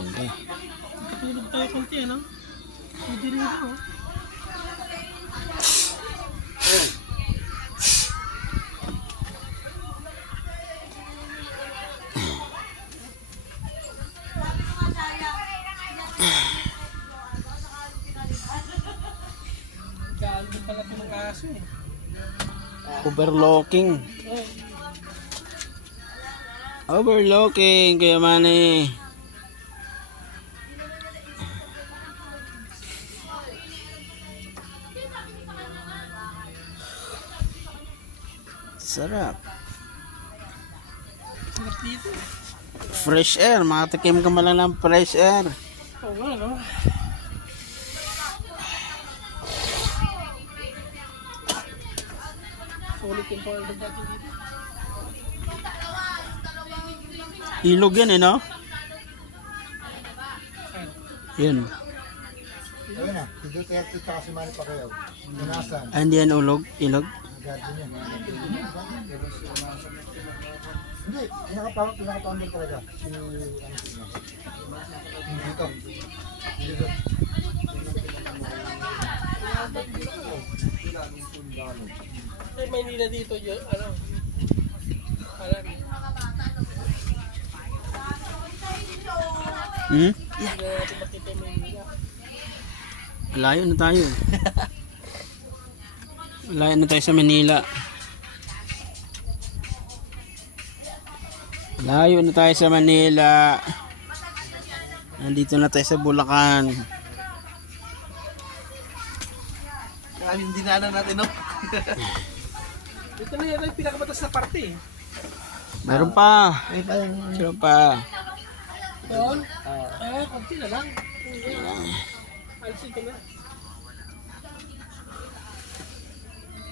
Okay. Tulog tayo konti, ano? Hindi rin ako. Gaano pala ito ng aso eh. Overlooking. Overlooking, Kuya Manny. Sarap. Sarap dito. Fresh air. Makatikim ka man lang ng fresh air. Oo nga, no? Sulit yung power dog natin dito. Ilog yan eh, no? Yun. Ayun na, si Duterte at si Manny Pacquiao. Nasaan? Ah, hindi yan ulog? Ilog? Garden yan. Hindi, pinakapang din talaga. Dito. Dito. Ay, Maynila dito yun, ano? Alam. Hmm? Hindi na natin makita yung Maynila. Layo na tayo. Layo na tayo sa Manila. Layo na tayo sa Manila. Nandito na tayo sa Bulacan. Kaya hindi na natin, no? Ito na yan ang pinakabatas na parte eh. Meron pa. Meron pa. Doon? Konti na lang. Alisin ko na.